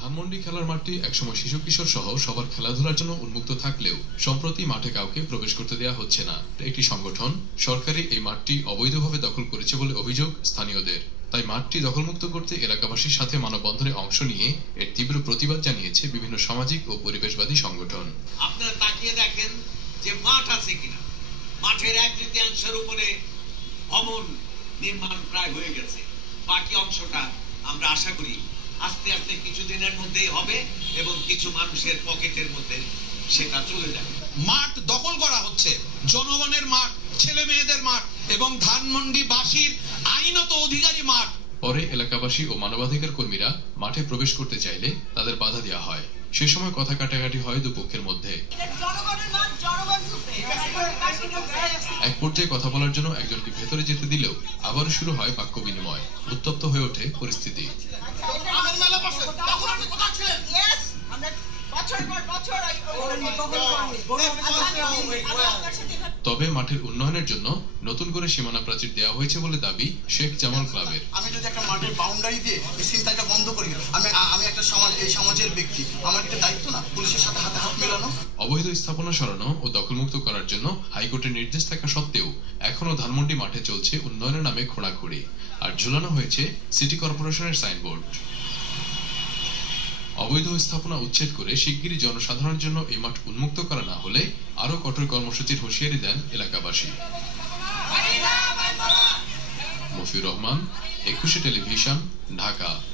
ধানমন্ডি খেলার মাঠটি একসময় শিশু কিশোর সহ সবার খেলাধুলার জন্য উন্মুক্ত থাকলেও সম্প্রতি মাঠে কাউকে প্রবেশ করতে দেওয়া হচ্ছে না। একটি সংগঠন সরকারি এই মাঠটি অবৈধভাবে দখল করেছে বলে অভিযোগ স্থানীয়দের। তাই মাঠটি দখলমুক্ত করতে এলাকাবাসীর সাথে মানববন্ধনে অংশ নিয়ে এর তীব্র প্রতিবাদ জানিয়েছে বিভিন্ন সামাজিক ও পরিবেশবাদী সংগঠন। আপনারা তাকিয়ে দেখেন যে মাঠ আছে কিনা। মাঠের 1/3 উপরে ভবন নির্মাণ প্রায় হয়ে গেছে। বাকি অংশটা আমরা আশা করি আস্তে আস্তে কিছুদিনের মধ্যেই হবে এবং কিছু মানুষের পকেটের মধ্যে সেটা চলে যাবে। মাঠ দখল করা হচ্ছে, জনগণের মাঠ, ছেলে মেয়েদের মাঠ এবং ধানমন্ডিবাসীর আইনত অধিকারী মাঠ। পরে এলাকাবাসী ও মানবাধিকার কর্মীরা মাঠে প্রবেশ করতে চাইলে তাদের বাধা দেওয়া হয়। সে সময় কথা কাটাকাটি হয় দুপক্ষের মধ্যে। এক পর্যায়ে কথা বলার জন্য একজনকে ভেতরে যেতে দিলেও আবারও শুরু হয় বাক্য বিনিময়। উত্তপ্ত হয়ে ওঠে পরিস্থিতি। তবে মাঠের উন্নয়নের জন্য নতুন করে সীমানা প্রাচীর দেওয়া হয়েছে বলে দাবি শেখ জামাল ক্লাবের। আমি যদি একটা মাঠের বাউন্ডারি দিয়ে এই ছিনতাইটা বন্ধ করি, আমি একটা এই সমাজের ব্যক্তি, আমার একটা দায়িত্ব না পুলিশের সাথে হাতে হাত মেলানো। অবৈধ স্থাপনা সরানো ও দখলমুক্ত করার জন্য হাইকোর্টের নির্দেশ থাকা সত্ত্বেও এখনো ধানমন্ডি মাঠে চলছে উন্নয়নের নামে খোঁড়াখুঁড়ি, আর ঝুলানো হয়েছে সিটি কর্পোরেশনের সাইনবোর্ড। অবৈধ স্থাপনা উচ্ছেদ করে শিগগিরই জনসাধারণের জন্য এই মাঠ উন্মুক্ত করা না হলে আরো কঠোর কর্মসূচির হুঁশিয়ারি দেন এলাকাবাসী। মফিউর রহমান, 21 টেলিভিশন, ঢাকা।